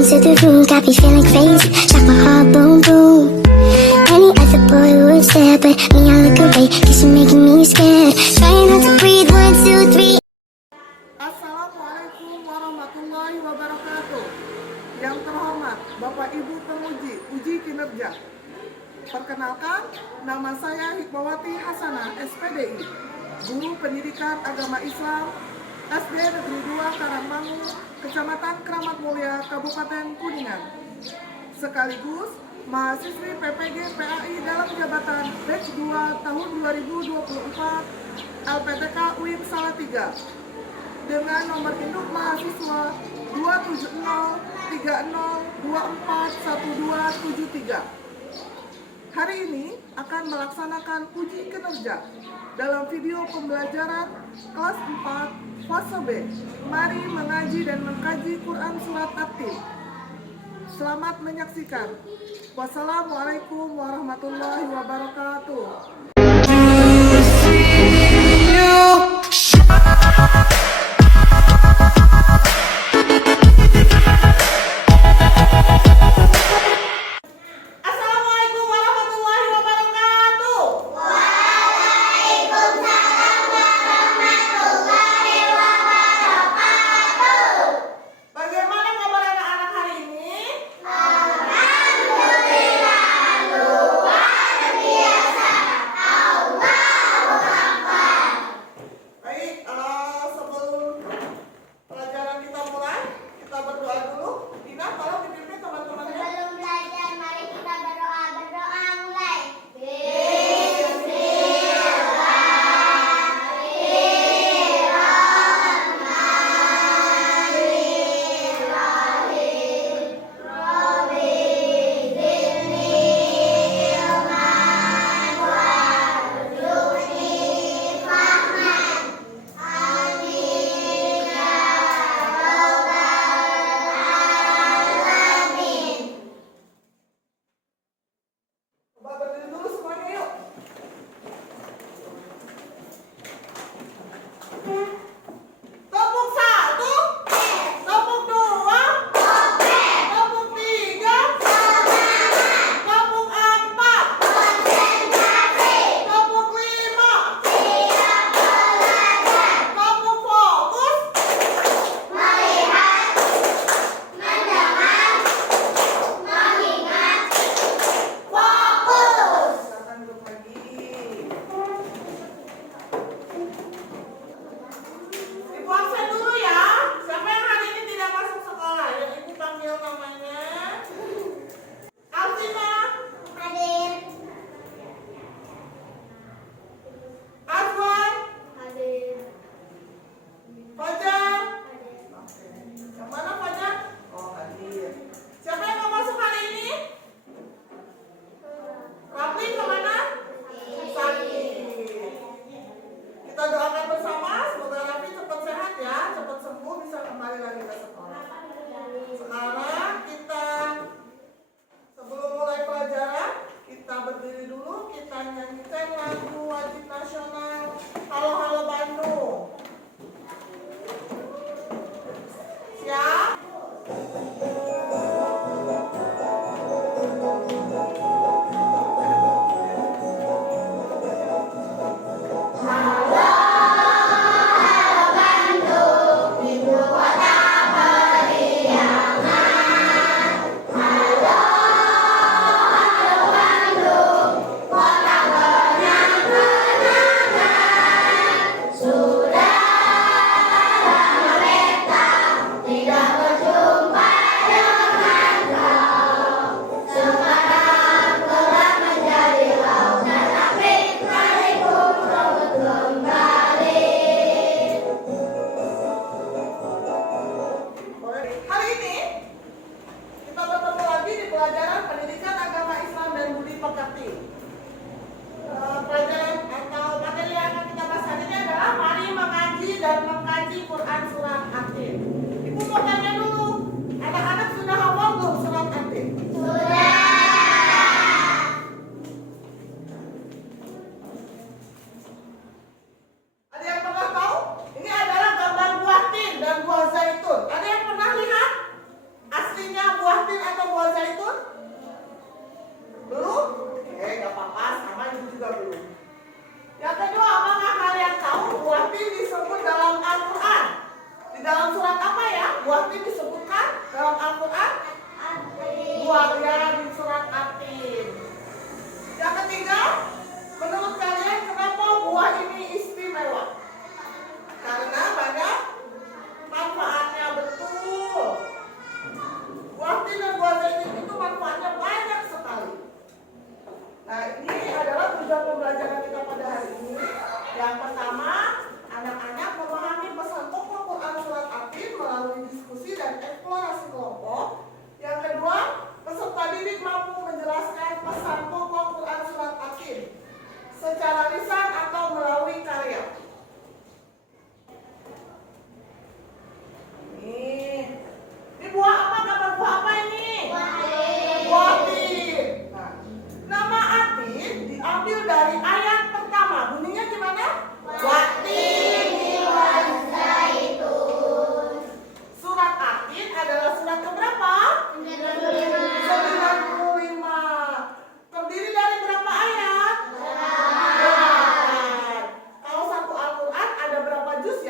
into the room, got me feeling crazy. Shock my heart, boom, boom. Any other boy would stare, but me, I look away, cause you're making me scared. Trying not to breathe, 1, 2, 3. Assalamualaikum warahmatullahi wabarakatuh. Yang terhormat Bapak Ibu penguji uji kinerja. Perkenalkan, nama saya Hikmawati Hasanah, SPDI, Guru Pendidikan Agama Islam, SD Negeri 2 Karangmangu, Kecamatan Keramat Mulia, Kabupaten Kuningan. Sekaligus mahasiswi PPG PAI dalam jabatan batch 2 tahun 2024 LPTK UIN Salatiga dengan nomor induk mahasiswa 27030241273. Hari ini akan melaksanakan uji kinerja dalam video pembelajaran kelas 4 fase B. Mari mengaji dan mengkaji Quran Surat At-Tin. Selamat menyaksikan. Wassalamualaikum warahmatullahi wabarakatuh.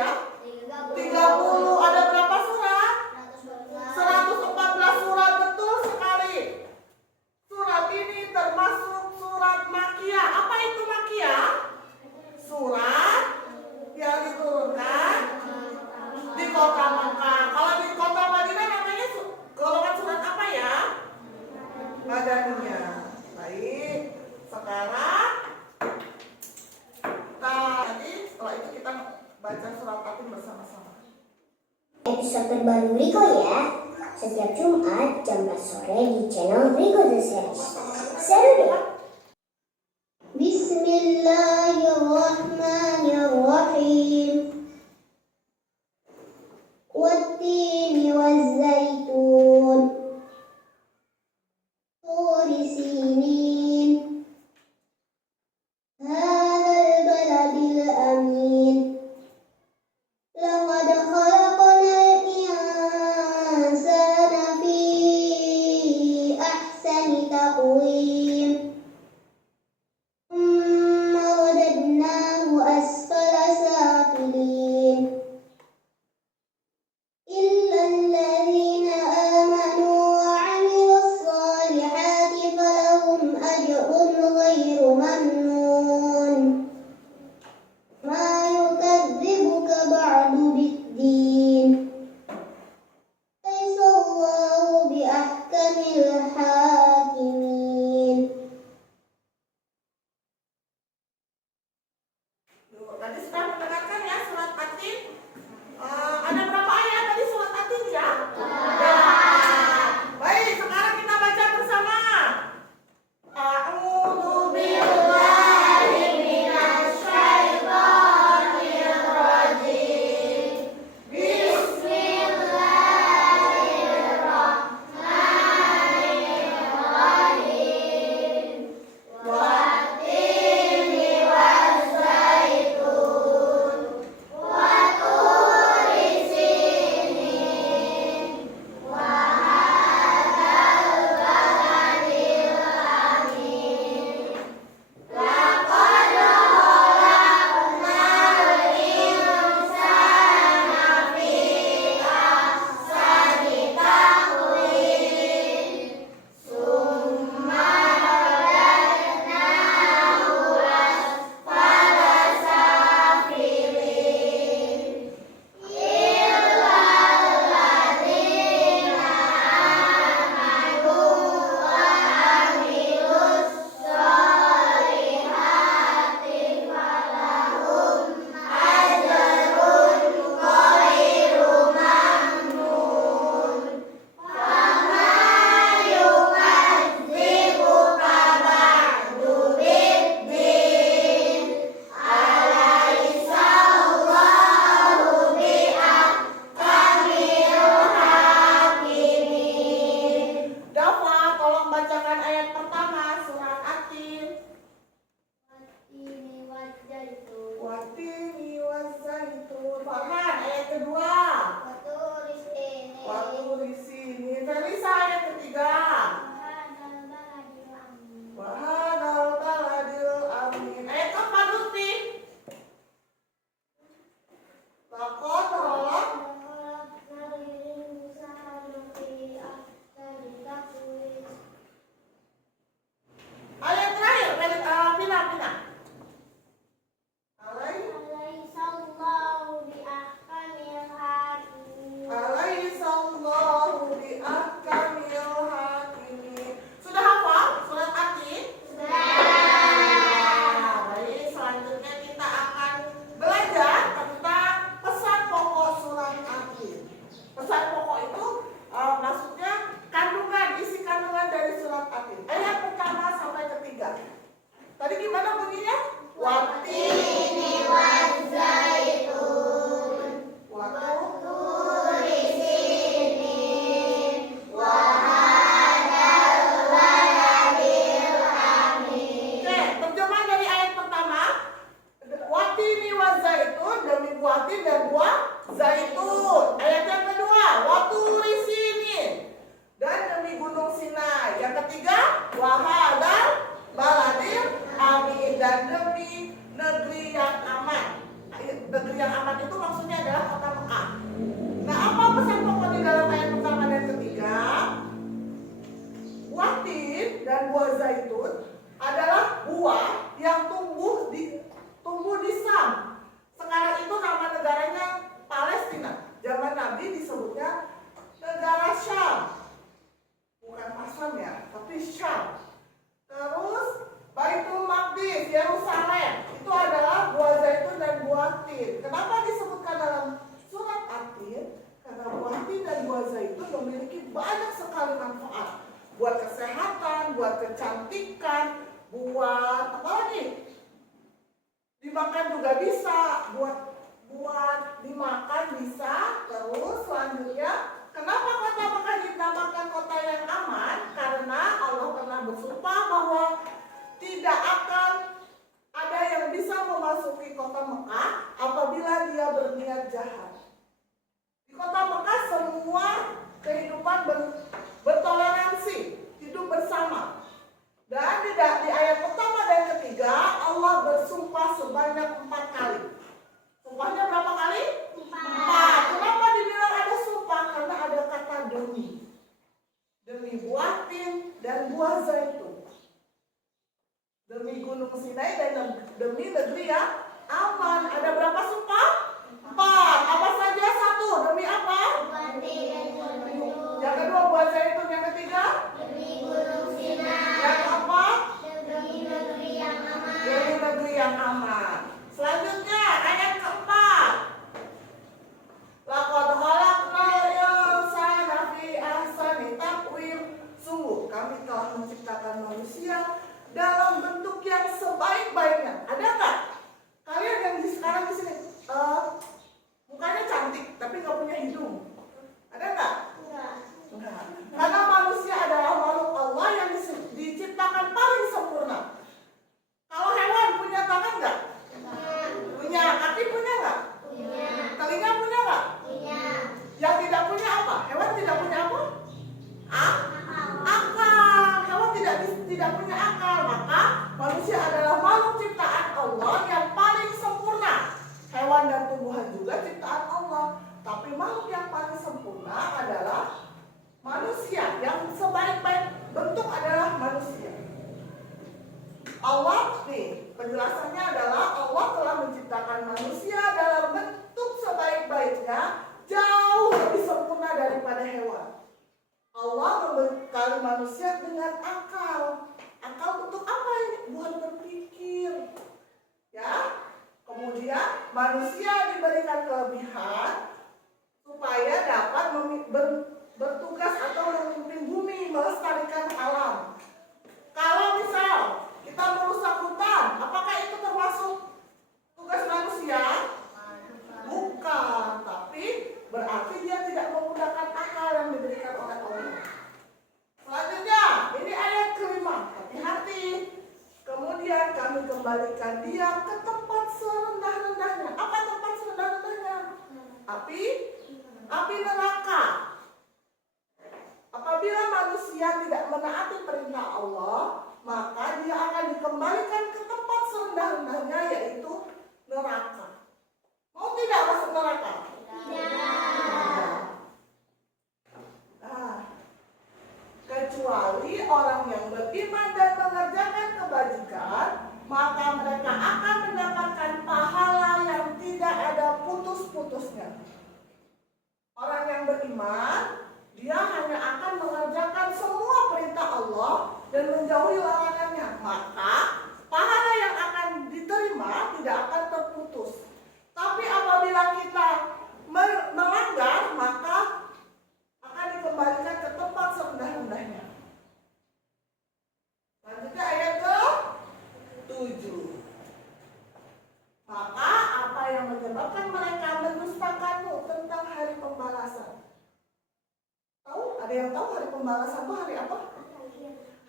ya? 30. Ada berapa surat? 114 surat, betul sekali. Surat ini termasuk surat Makkiyah. Apa itu Makkiyah? Surat yang diturunkan di kota Makkah. Kalau di kota Madinah namanya golongan surat apa ya? Madaniyah. Baik, sekarang nanti setelah itu kita baca surat Atin bersama-sama. Episode terbaru Rico ya, setiap Jumat jam 4 sore di channel Rico The Series. Seru deh. Bismillahirrahmanirrahim. Wattini wazzaitun. Turi sinin. Hadzal baladil amin. Laqad khalaqnal insana fi ahsani taqwim. Thumma radadnahu asfala safilin. إلا الذين آمنوا وعملوا الصالحات فلهم أجر غير ممنون ما يكذبك بعد بالدين ليس الله بأحكم الحاكمين. Tadi sudah mendengarkan ya surat Atin. Ada berapa ayat tadi surat Atin ya? Baik, sekarang kita baca bersama. A'udzu billahi minasy syaithanir rajim. Bismillahirrahmanirrahim. Wattini wazzaitun. Waturi sinin. Wahadzal baladil amin. Laqad khalaqnal insana fi ahsani taqwim. Summa radadnahu asfala safilin. Illa alladzina amanu wa amilus solihati falahum ajrun ghairu mamnun. Fama yukadzibuka ba'du biddin. Alaysa Allahu biahkamil hakimin. Dafa, tolong bacakan ayat pertama surat Atin. Wattini wazzaitun. Farhan, ayat kedua. Waturi sinin. Felisa, ayat ketiga. Wahadzal baladil amin. Ayat keempat, Lutfi. Laqad khalaqnal insana fi ahsani taqwim. Ayat terakhir, Pina. Alaysa Allahu biahkamil hakimin. Sudah hafal surat Atin? Sudah. Baik, selanjutnya kita akan belajar tentang pesan sekali manfaat. Buat kesehatan, buat kecantikan, buat apa lagi? Dimakan juga bisa, buat dimakan bisa. Terus selanjutnya, kenapa kota Mekah dinamakan kota yang aman? Karena Allah pernah bersumpah bahwa tidak akan ada yang bisa memasuki kota Mekah apabila dia berniat jahat. Di kota Mekah semua kehidupan bertoleransi, hidup bersama. Dan di ayat pertama dan ketiga Allah bersumpah sebanyak 4 kali. Sumpahnya berapa kali? 4. Kenapa dibilang ada sumpah? Karena ada kata demi. Demi buah tin dan buah zaitun. Demi gunung Sinai dan demi negeri yang aman. Ada berapa sumpah? 4. Apa saja? 1. Demi apa? Yang kedua buah zaitun. Yang ketiga? Demi gunung Sinai. Yang keempat? Demi negeri yang aman. Demi negeri yang aman. Selanjutnya ayat keempat. Laqad khalaqnal insana fi ahsani taqwim. Sungguh kami telah menciptakan manusia dalam bentuk yang sebaik-baiknya. Ada nggak? Kalian yang sekarang di sini mukanya cantik tapi nggak punya hidung. Ada nggak? Enggak. Karena manusia adalah makhluk Allah yang diciptakan paling sempurna. Kalau hewan punya tangan nggak? Punya. Kaki punya nggak? Punya. Telinga punya nggak? Punya. Yang tidak punya apa? Hewan tidak punya apa? Akal. Hewan tidak punya akal. Maka manusia adalah makhluk ciptaan Allah yang paling sempurna. Hewan dan tumbuhan juga ciptaan Allah. Tapi makhluk yang paling sempurna adalah manusia. Yang sebaik-baik bentuk adalah manusia. Allah nih, penjelasannya adalah Allah telah menciptakan manusia dalam bentuk sebaik-baiknya, jauh lebih sempurna daripada hewan. Allah membekali manusia dengan akal. Akal untuk apa ini? Buat berpikir. Ya. Kemudian manusia diberikan kelebihan supaya dapat bertugas atau memimpin bumi, melestarikan alam. Kalau misal kita merusak hutan, apakah itu termasuk tugas manusia? Bukan, tapi berarti dia tidak menggunakan akal yang diberikan oleh Allah. Selanjutnya, ini ayat kelima. Hati-hati. Kemudian kami kembalikan dia ke tempat serendah-rendahnya. Apa tempat serendah-rendahnya? Api neraka. Apabila manusia tidak menaati perintah Allah, maka dia akan dikembalikan ke tempat serendah-rendahnya, yaitu neraka. Mau tidak masuk neraka? Tidak. Kecuali orang yang beriman dan mengerjakan kebajikan, maka mereka akan mendapatkan pahala yang tidak ada putus-putusnya. Orang yang beriman, dia hanya akan mengerjakan semua perintah Allah dan menjauhi larangannya. Maka pahala yang akan diterima tidak akan terputus. Tapi apabila kita melanggar, maka akan dikembalikan ke tempat serendah-rendahnya. Selanjutnya ayat ke-7. Maka apa yang menyebabkan mereka mendustakanmu tentang hari pembalasan? Tahu? Ada yang tahu hari pembalasan itu hari apa?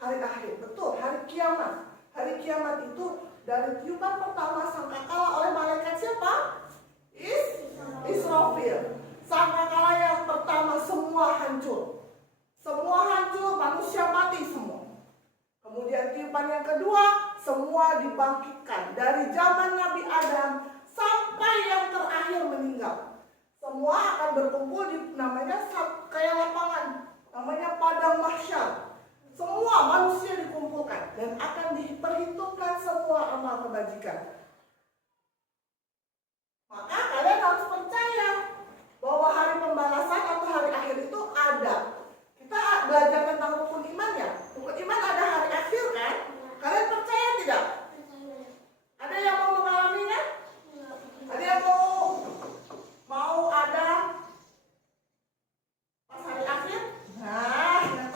Hari akhir. Betul, hari kiamat. Hari kiamat itu dari tiupan pertama sangkakala oleh malaikat siapa? Israfil. Sangkakala yang pertama semua hancur. Semua hancur, manusia mati semua. Kemudian tiupan yang kedua, semua dibangkitkan. Dari zaman Nabi Adam sampai yang terakhir meninggal. Semua akan berkumpul di namanya kayak lapangan, namanya padang mahsyar. Semua manusia dikumpulkan dan akan diperhitungkan semua amal kebajikan. Maka kalian harus percaya bahwa hari pembalasan atau hari akhir itu ada. Kita belajar tentang rukun iman ya. Rukun iman ada hari akhir kan? Kalian percaya tidak? Ada yang mau mengalaminya? Ada yang mau ada pas hari akhir? Nah, yang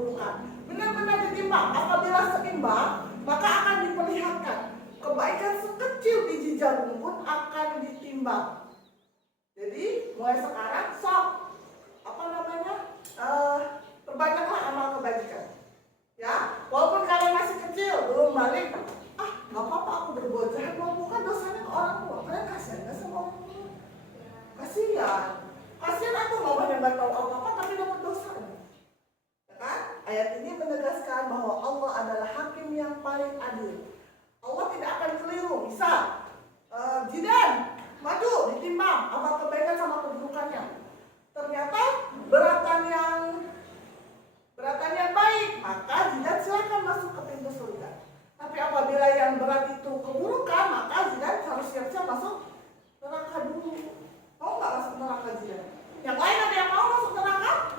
keburukan. Benar-benar ditimbang. Apabila seimbang, maka akan diperlihatkan. Kebaikan sekecil biji jagung pun akan ditimbang. Jadi mulai sekarang sok perbanyaklah amal kebajikan. Ya, walaupun kalian masih kecil, belum balik, nggak apa-apa aku berbuat jahat, bukan dosanya ke orang tua. Kalian kasihan nggak sama orang tua? Kasihan aku mau nggak tahu apa-apa tapi dapat dosa. Ya kan? Ayat ini menegaskan bahwa Allah adalah hakim yang paling adil. Allah tidak akan keliru. Bisa Jidan maju ditimbang amal kebaikan sama keburukannya. Ternyata beratan yang baik, maka Jidan silakan masuk ke pintu surga. Tapi apabila yang berat itu keburukan, maka Jidan harus siap-siap masuk neraka dulu. Mau nggak masuk neraka Jidan? Yang lain ada yang mau masuk neraka?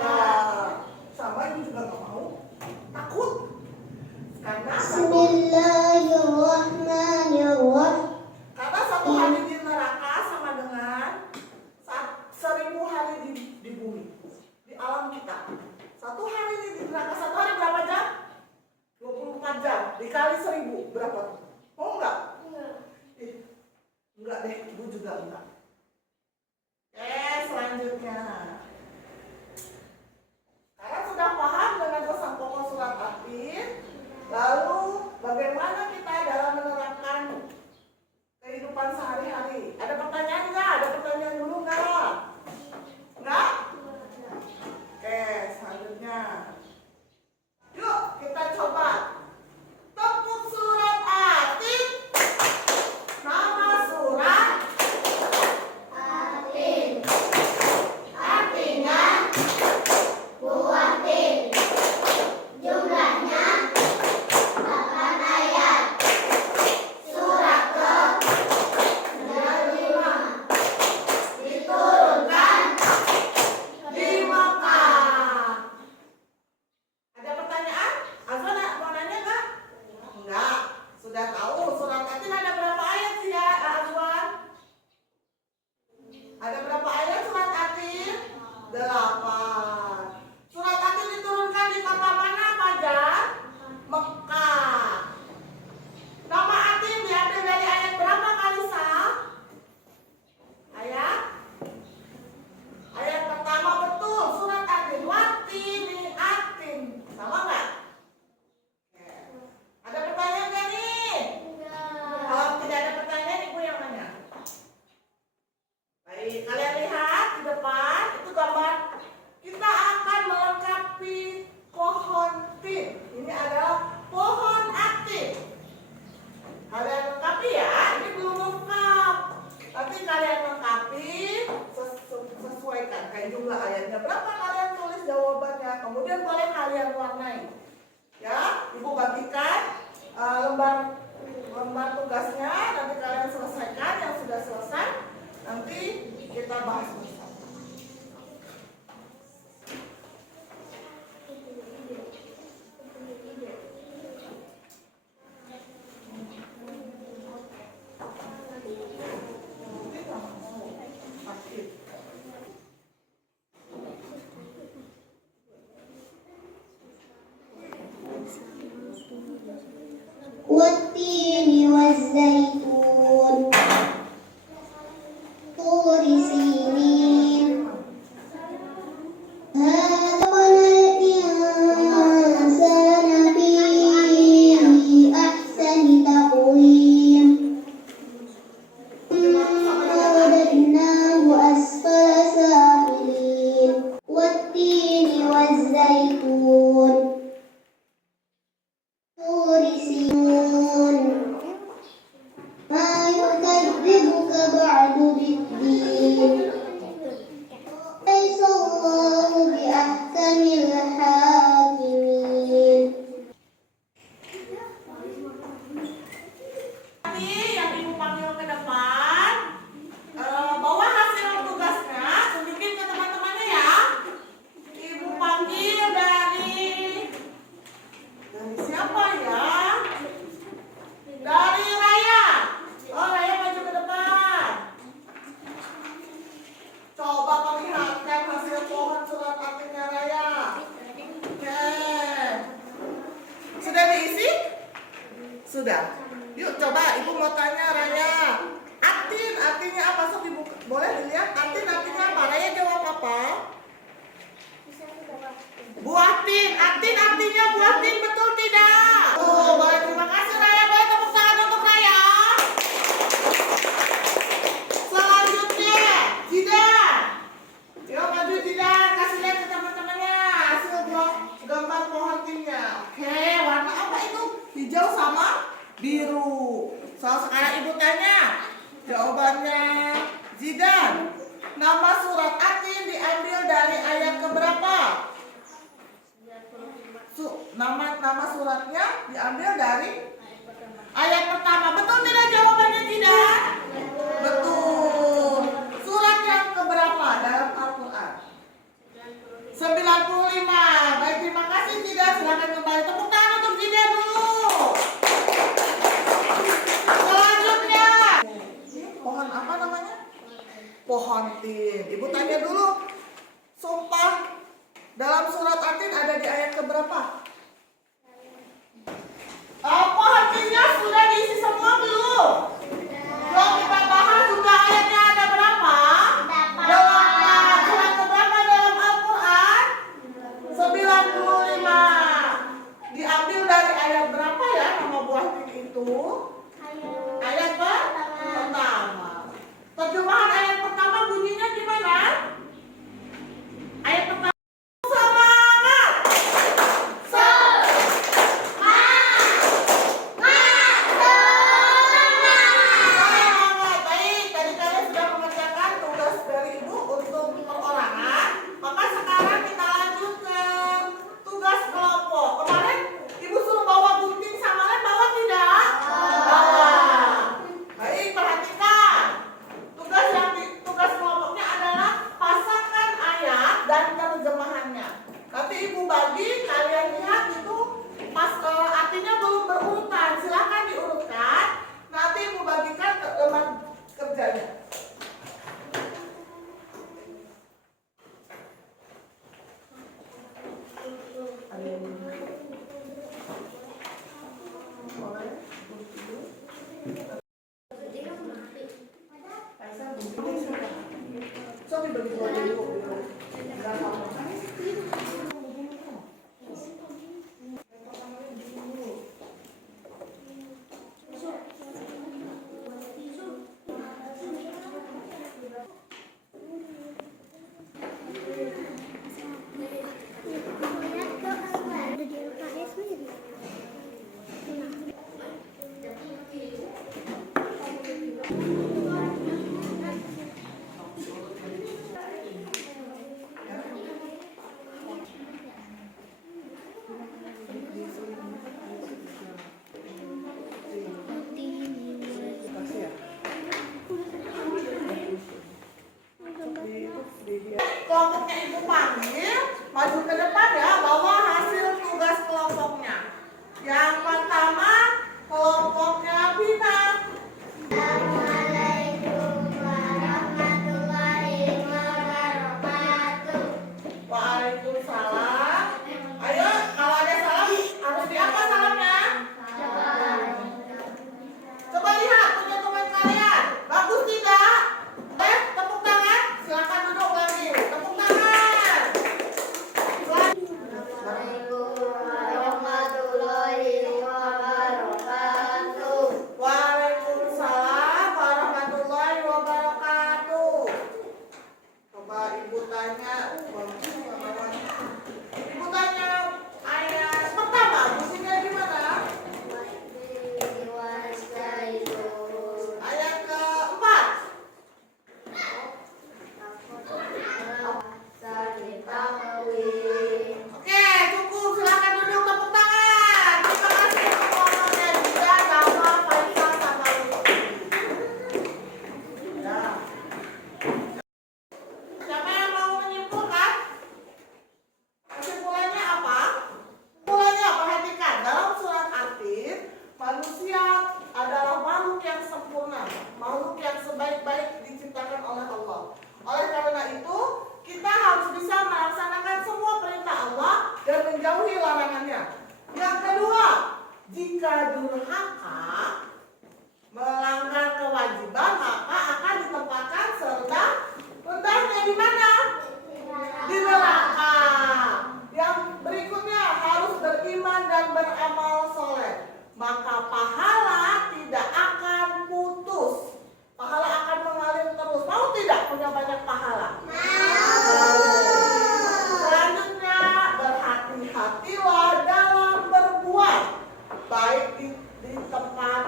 Nah, sama ibu juga nggak mau. Takut. Karena Bismillahirrahmanirrahim. karena satu hari di neraka sama dengan 1000 hari di bumi, di alam kita. Satu hari di neraka, satu hari berapa jam? 24 jam dikali 1000 berapa? Mau nggak? Enggak deh, ibu juga enggak. Selanjutnya, karena sudah paham dengan pesan pokok surat At-Tin, lalu bagaimana kita dalam menerapkan kehidupan sehari-hari? Ada pertanyaan nggak? Ada pertanyaan dulu nggak? Nggak? Oke, selanjutnya. Yuk, kita coba. Tepuk surat At-Tin. Nama surat Atin. Artinya buah tin. Jumlahnya 8 ayat. Surat ke-95. Diturunkan di Makkah. Ada pertanyaan? Azwan mau nanya nggak? Enggak. Sudah tahu surat At-Tin ada berapa ayat sih ya, Azwan? Ada berapa ayat surat At-Tin? 8. Surat At-Tin diturunkan di kota mana, Fajar? Mekah. Nama At-Tin diambil dari ayat berapa, Kalisa? Ayat pertama betul, surat At-Tin. Watini At-Tin. Sama nggak? Ada pertanyaan nggak nih? Kalau tidak ada pertanyaan, ibu yang nanya. Baik, kalian lihat di depan itu gambar. Kita akan melengkapi pohon tin. Ini adalah pohon aktif. Kalian lengkapi ya, ini belum lengkap. Tapi kalian lengkapi, sesuaikan kayak jumlah ayatnya. Berapa kalian tulis jawabannya, kemudian boleh kalian warnai. Ya, ibu bagikan lembar tugasnya, nanti kalian selesaikan. Yang sudah selesai, nanti kita bahas bersama. Sudah. Yuk coba ibu mau tanya Raya. Atin artinya apa? Sok ibu boleh dilihat. Atin artinya apa? Raya jawab apa? Buah tin. Atin artinya buah tin, betul tidak? Oh, boleh, terima kasih Raya. Boleh tepuk tangan untuk Raya. Selanjutnya, Jidan. Yuk maju Jidan, kasih lihat ke teman-temannya hasil gambar pohon tinnya. Oke, warna apa itu? Hijau sama biru. So, sekarang ibu tanya jawabannya Jidan. Nama surat Atin diambil dari ayat keberapa? Nama suratnya diambil dari ayat pertama. Betul tidak jawabannya Jidan? Betul. Surat yang keberapa dalam Al-Quran? 95. Baik, terima kasih Jidan. Silakan kembali. Tepuk tangan untuk Jidan dulu. Selanjutnya, pohon apa namanya? Pohon tin. Ibu tanya dulu. Sumpah dalam surat Atin ada di ayat keberapa? Pohon tinnya sudah diisi semua belum? Belum kita bahas juga ayatnya ada berapa? 8. Surat keberapa dalam Al-Quran? 95. Diambil dari ayat berapa ya nama buah tin itu? Ayat pertama. Terjemahan ayat pertama bunyinya gimana? Ayat pertama. Semangat. Semangat. Baik, tadi kalian sudah mengerjakan tugas dari ibu untuk perorangan. Maka sekarang kita lanjut ke tugas kelompok. Kemarin ibu suruh bawa gunting sama lem, bawa tidak? Bawa. Baik, perhatikan. Tugas kelompoknya adalah pasangkan ayat dan terjemahannya. Nanti ibu bagi, kalian lihat itu artinya belum berurutan. Silakan diurutkan. Nanti ibu bagikan ke teman kerjanya. Coba bagi dulu. Kelompoknya ibu panggil, maju ke depan ya, bawa hasil tugas kelompoknya. Yang pertama, kelompoknya Bina. Assalamualaikum warahmatullahi wabarakatuh. Waalaikumsalam. Ayo, kalau ada salam harus di apa salamnya? Coba lihat punya teman kalian, bagus tidak? Tepuk tangan. Silakan duduk lagi. Tepuk tangan. Assalamualaikum warahmatullahi wabarakatuh. Waalaikumsalam warahmatullahi wabarakatuh. Coba ibu tanya. Ibu tanya ayat pertama, bunyinya gimana? Ayat keempat. Oke, cukup. Silakan duduk, tepuk tangan. Terima kasih untuk kelompoknya juga sama Faisal sama Lutfi. Ya. Siapa yang mau menyimpulkan? Kesimpulannya apa? Kesimpulannya perhatikan dalam surat Atin, manusia adalah makhluk yang sempurna, makhluk yang sebaik-baik diciptakan oleh Allah. Oleh karena itu, kita harus bisa melaksanakan semua perintah Allah dan menjauhi larangannya. Yang kedua, Jika durhaka melanggar kewajiban, maka akan ditempatkan serta-rendahnya di mana? Di neraka. Yang berikutnya harus beriman dan beramal soleh, maka pahala tidak akan putus. Pahala akan mengalir terus. Mau tidak punya banyak pahala? Selanjutnya, berhati-hatilah dalam berbuat, baik di tempat,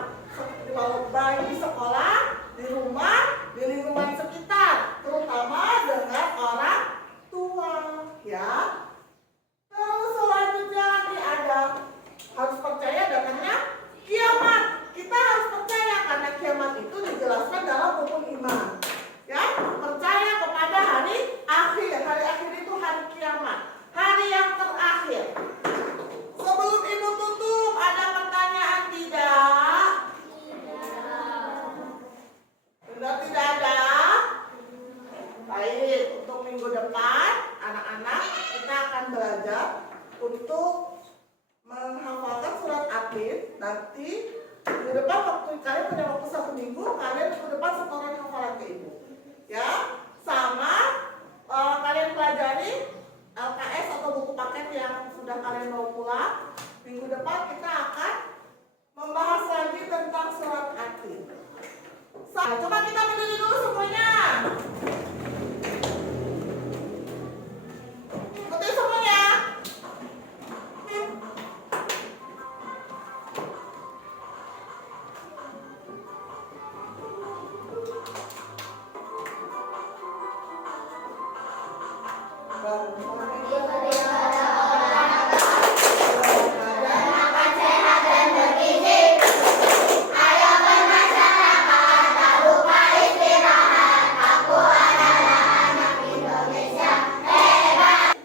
baik di sekolah, di rumah, di lingkungan sekitar, terutama dengan orang tua, ya. Terus selanjutnya lagi ada harus percaya datangnya kiamat. Kita harus percaya karena kiamat itu dijelaskan dalam rukun iman. Ya, percaya kepada hari akhir. Hari akhir itu hari kiamat, hari yang terakhir. Sebelum ibu tutup, ada pertanyaan tidak? Sudah tidak ada? Baik, untuk minggu depan anak-anak kita akan belajar untuk menghafalkan surat Atin. Nanti minggu depan waktu kalian punya waktu 1 minggu, kalian minggu depan setoran hafalan ke ibu. Ya, sama kalian pelajari LKS atau buku paket yang sudah kalian bawa pulang. Minggu depan kita akan membahas lagi tentang surat Atin. Coba kita berdiri dulu semuanya. Ikuti semuanya.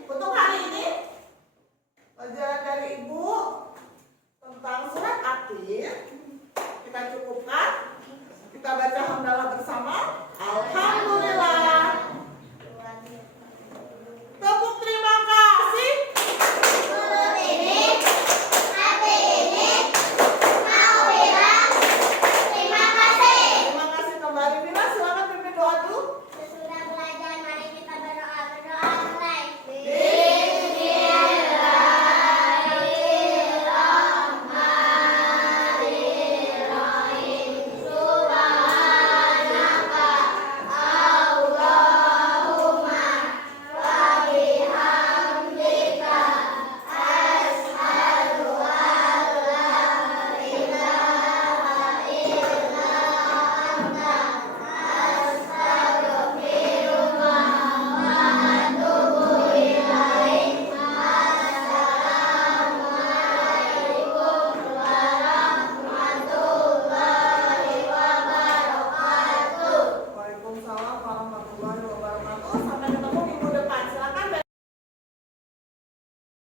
Untuk hari ini, pelajaran dari ibu